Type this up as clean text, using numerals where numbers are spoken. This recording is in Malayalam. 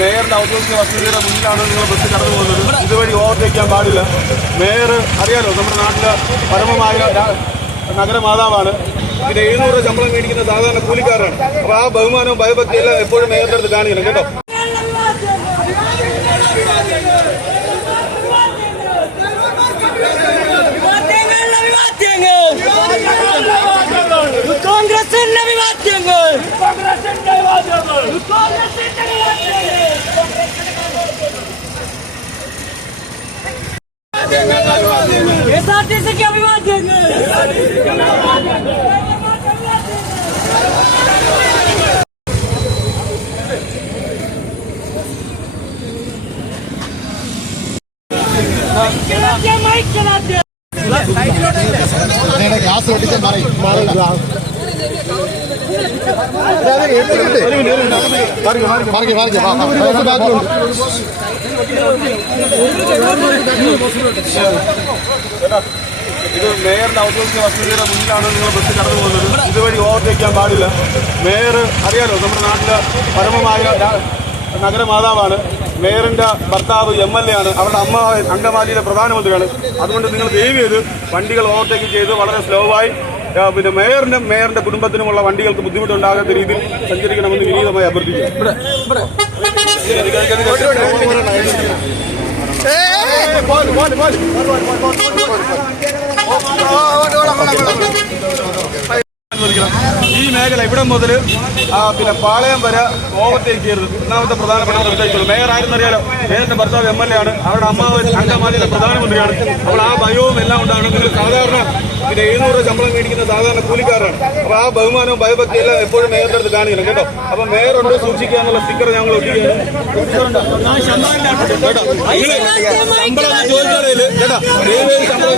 മേയറിന്റെ ഔദ്യോഗിക വസതിയുടെ മുന്നിലാണ് നിങ്ങൾ ബസ് കടന്നു പോകുന്നത്. ഇതുവഴി ഓവർടേക്ക് ചെയ്യാൻ പാടില്ല. മേയർ അറിയാലോ, നമ്മുടെ നാട്ടിലെ പരമമായ നഗരമാതാവാണ്. പിന്നെ 700 രൂപ ശമ്പളം മേടിക്കുന്ന സാധാരണ കൂലിക്കാരാണ്. അപ്പൊ ആ ബഹുമാനവും ഭയഭക്തിയെല്ലാം എപ്പോഴും മേയറിന്റെ അടുത്ത് കാണിക്കണം കേട്ടോ. കോൺഗ്രസിന്റെ വിവാദ്യങ്ങൾ KSRTCക്ക് അഭിവാദ്യങ്ങൾ. ഗ്യാസ് പൊട്ടിച്ചാൽ പറയും ഇത് മേയറിന്റെ ഔദ്യോഗിക വസതിയുടെ മുന്നിലാണ് നിങ്ങൾ ബസ് കടന്നു പോകുന്നത്. ഇതുവഴി ഓവർടേക്ക് ചെയ്യാൻ പാടില്ല. മേയർ അറിയാലോ, നമ്മുടെ നാട്ടിലെ പരമമായ നഗരമാതാവാണ്. മേയറിന്റെ ഭർത്താവ് MLA ആണ്. അവരുടെ അമ്മ അങ്കമാലിയിലെ പ്രധാനമന്ത്രിയാണ്. അതുകൊണ്ട് നിങ്ങൾ ദയവ് ചെയ്ത് വണ്ടികൾ ഓവർടേക്ക് ചെയ്ത് വളരെ സ്ലോവായി പിന്നെ മേയറിന്റെ കുടുംബത്തിനുമുള്ള വണ്ടികൾക്ക് ബുദ്ധിമുട്ടുണ്ടാകാത്ത രീതിയിൽ സഞ്ചരിക്കണമെന്ന് വിനീതമായി അഭ്യർത്ഥിക്കുന്നു. ഈ മേഖല ഇവിടെ മുതൽ പിന്നെ പാളയം വരെ ഓവർടേക്ക് ചെയ്യരുത്. ഒന്നാമത്തെ പ്രധാനപ്പെട്ട നിർദ്ദേശിച്ചത് മേയർ ആയിരുന്നറിയാലോ. മേയറിന്റെ ഭർത്താവ് MLA ആണ്. അവരുടെ അമ്മ അങ്കമാലിയിലെ പ്രധാനമന്ത്രിയാണ്. അപ്പോൾ ആ ഭയവും എല്ലാം ഉണ്ടാണ്. നിങ്ങൾ സാധാരണ പിന്നെ 700 രൂപ ശമ്പളം മേടിക്കുന്ന സാധാരണ കൂലിക്കാരാണ്. അപ്പൊ ആ ബഹുമാനവും ഭയഭക്തിയെല്ലാം എപ്പോഴും മേയറിന്റെ അടുത്ത് കാണിക്കണം കേട്ടോ. അപ്പൊ മേയറുണ്ട് സൂക്ഷിക്കുക എന്നുള്ള സ്റ്റിക്കർ ഞങ്ങൾ ഒട്ടിക്കുകയാണ്. ശമ്പളം ചോദിക്കാറില്ല കേട്ടോ. ശമ്പളം